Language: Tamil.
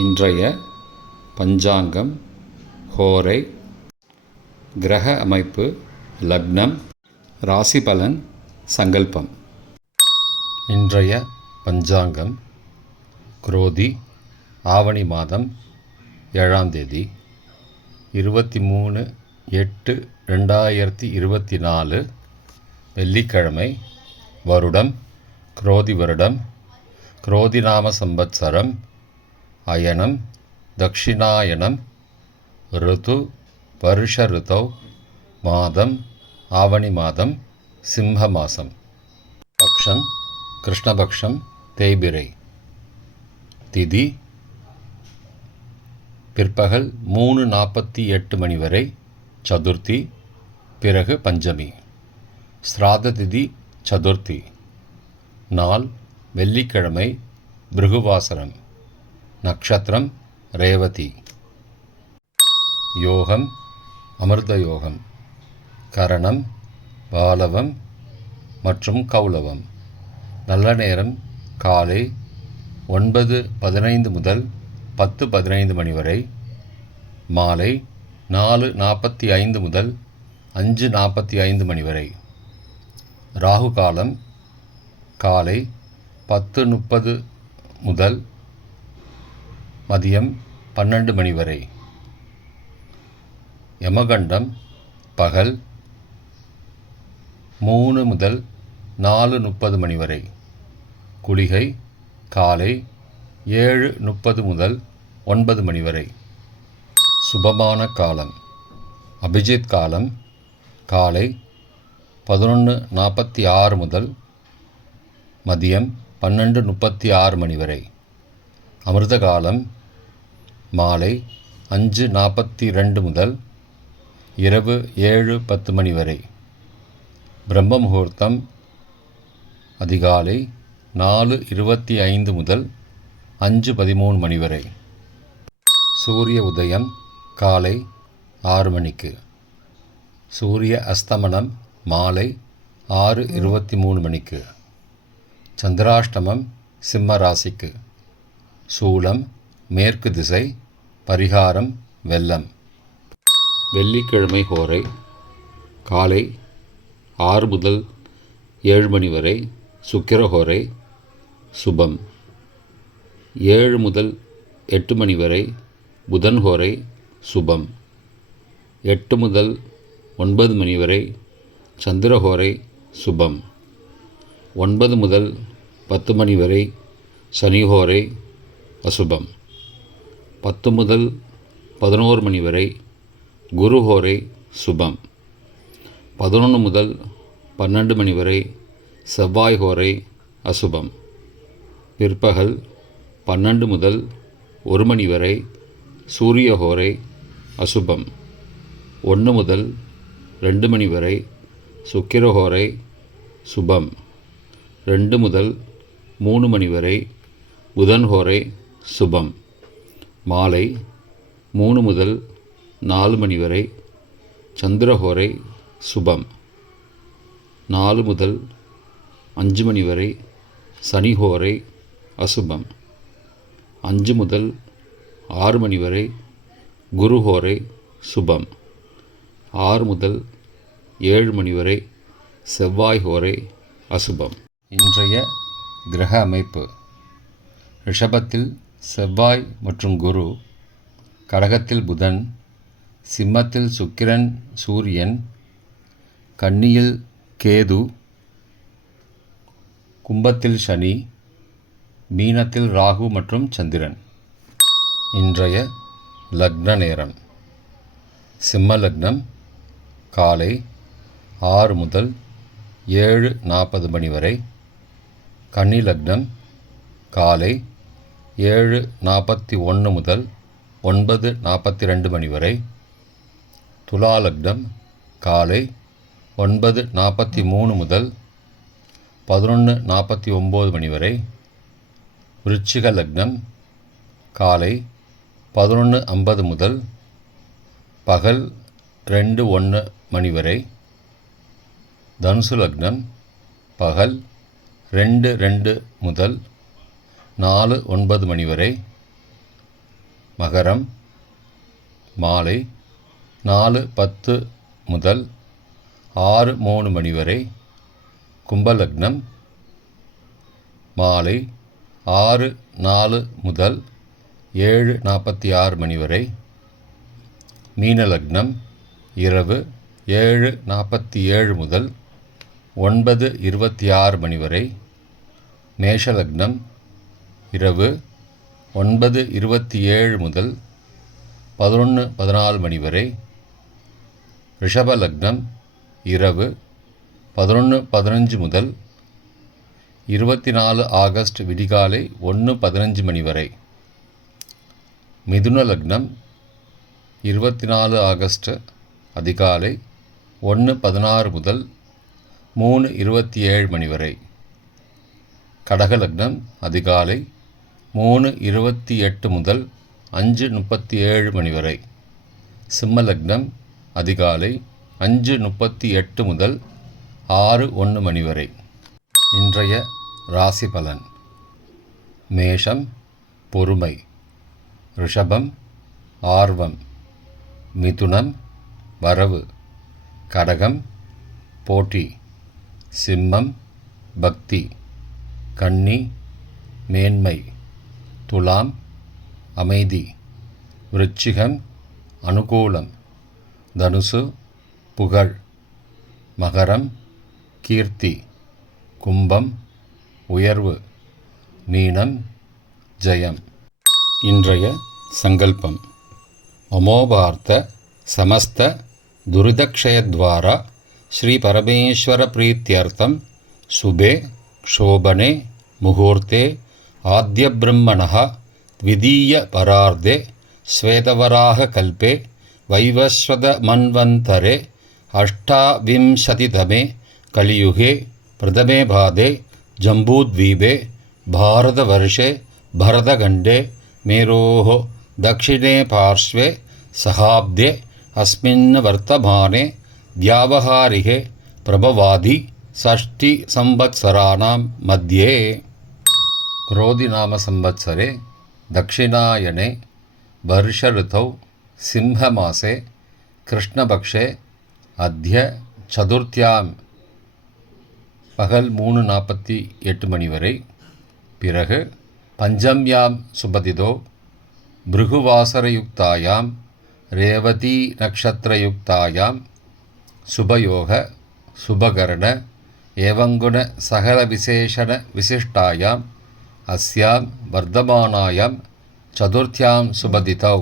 இன்றைய பஞ்சாங்கம், ஹோரை, கிரக அமைப்பு, லக்னம், ராசி பலன், சங்கல்பம். இன்றைய பஞ்சாங்கம் குரோதி ஆவணி மாதம் 7ஆம் தேதி 23/8/2024 வெள்ளிக்கிழமை. வருடம் குரோதி வருடம், குரோதிநாம சம்பத்சரம், அயனம் தக்ஷிணாயனம், ருது வருஷ ருதௌ, மாதம் ஆவணி மாதம், சிம்ம மாதம். பக்ஷம் கிருஷ்ணபக்ஷம், தேய்பிரை. திதி பிற்பகல் 3:48 மணி வரை சதுர்த்தி, பிறகு பஞ்சமி. ஸ்ராத திதி சதுர்த்தி. நாள் வெள்ளிக்கிழமை, பிருகுவாசரம். நக்ஷத்திரம் ரேவதி. யோகம் அமிர்த யோகம். கரணம் பாலவம் மற்றும் கௌலவம். நல்ல நேரம் காலை 9:15 முதல் 10:15 மணி வரை, மாலை 4:45 முதல் 5:45 மணி வரை. ராகு காலம் காலை 10:30 முதல் மதியம் 12 மணி வரை. யமகண்டம் பகல் 3 முதல் 4:30 மணி வரை. குளிகை காலை 7:30 முதல் 9 மணி வரை. சுபமான காலம் அபிஜித் காலம் காலை 11:46 முதல் மதியம் 12:36 மணி வரை. அமிர்த காலம் மாலை 5:42 முதல் இரவு 7:10 மணி வரை. பிரம்ம முகூர்த்தம் அதிகாலை 4:25 முதல் 5:13 மணி வரை. சூரிய உதயம் காலை 6 மணிக்கு. சூரிய அஸ்தமனம் மாலை 6:23 மணிக்கு. சந்திராஷ்டமம் சிம்ம ராசிக்கு. சூலம் மேற்கு திசை. பரிகாரம் வெல்லம். வெள்ளிக்கிழமை ஹோரை காலை 6 முதல் 7 மணி வரை சுக்கிரஹோரை சுபம். 7 முதல் 8 மணி வரை புதன் ஹோரை சுபம். 8 முதல் 9 மணி வரை சந்திரஹோரை சுபம். 9 முதல் 10 மணி வரை சனிஹோரை அசுபம். 10 முதல் 11 மணி வரை குருஹோரை சுபம். 11 முதல் 12 மணி வரை செவ்வாய் ஹோரை அசுபம். பிற்பகல் 12 முதல் 1 மணி வரை சூரிய ஹோரை அசுபம். 1 முதல் 2 மணி வரை சுக்கிரஹோரை சுபம். 2 முதல் 3 மணி வரை புதன் ஹோரை சுபம். மாலை 3 முதல் 4 மணி வரை சந்திரஹோரை சுபம். 4 முதல் 5 மணி வரை சனிஹோரை அசுபம். 5 முதல் 6 மணி வரை குருஹோரை சுபம். 6 முதல் 7 மணி வரை செவ்வாய் ஹோரை அசுபம். இன்றைய கிரக அமைப்பு. ரிஷபத்தில் செவ்வாய் மற்றும் குரு, கடகத்தில் புதன், சிம்மத்தில் சுக்கிரன் சூரியன், கன்னியில் கேது, கும்பத்தில் சனி, மீனத்தில் ராகு மற்றும் சந்திரன். இன்றைய லக்ன நேரம். சிம்ம லக்னம் காலை 6 முதல் 7:40 மணி வரை. கன்னி லக்னம் காலை 7:41 முதல் 9:42 மணி வரை. துலா லக்னம் காலை 9:43 முதல் 11:49 மணி வரை. விருச்சிக லக்னம் காலை 11:50 முதல் பகல் 2:01 மணி வரை. தனுசு லக்னம் பகல் 2:02 முதல் 4:09 மணி வரை. மகரம் மாலை 4:10 முதல் 6:03 மணி வரை. கும்பலக்னம் மாலை 6:04 முதல் 7:46 மணி வரை. மீனலக்னம் இரவு 7:47 முதல் 9:26 மணி வரை. மேஷலக்னம் இரவு 9:27 முதல் 11:14 மணி வரை. ரிஷபலக்னம் இரவு 11:15 முதல் 24 ஆகஸ்ட் விடிகாலை 1:15 மணி வரை. மிதுன லக்னம் 24 ஆகஸ்ட் அதிகாலை 1:16 முதல் 3:27 மணி வரை. கடகலக்னம் அதிகாலை 3:28 முதல் 5:37 மணி வரை. சிம்மலக்னம் அதிகாலை 5:38 முதல் 6:01 மணி வரை. இன்றைய ராசி பலன். மேஷம் பொறுமை, ரிஷபம் ஆர்வம், மிதுனம் வரவு, கடகம் போட்டி, சிம்மம் பக்தி, கன்னி மேன்மை, துலாம் அமைதி, விருச்சிகம் அனுகூலம், தனுசு புகழ், மகரம் கீர்த்தி, கும்பம் உயர்வு, மீனம் ஜெயம். இன்றைய சங்கல்பம். அமோபார்த்த சமஸ்த துரிதக்ஷயத்வாரா ஸ்ரீ பரமேஸ்வர பிரீத்யர்த்தம் சுபே க்ஷோபனே முகூர்த்தே ஆத்ய பிரம்மணः த்விதீய பரார்த்தே ஸ்வேதவராக கல்பே வைவஸ்வத மன்வந்தரே அஷ்டாவிம்சதிதமே கலியுகே பிரதமே பாதே ஜம்பூத்வீபே பாரதவர்ஷே பரதகண்டே மேரோः दक्षिणे पार्श्वे सहाब्दे अस्मिन् वर्तमाने व्यावहारिके प्रभवादि षष्टिसंवत्सराणां मध्ये क्रोधिनामसंवत्सरे दक्षिणायने वर्षऋतौ सिंहमासे कृष्णपक्षे अद्य चतुर्थ्यां பகல் 3:48 மணி வரை. பிறகு பஞ்சம்யாம் சுபதிதோ பிருகுவாசரயுக்தாயாம் ரேவதி நக்ஷத்திரயுக்தாயாம் சுபயோக சுபகரண ஏவங்குண சகல விசேஷண விசிஷ்டாயாம் அஸ்யாம் வர்த்தமானாயாம் சதுர்த்தியாம் சுபதிதௌ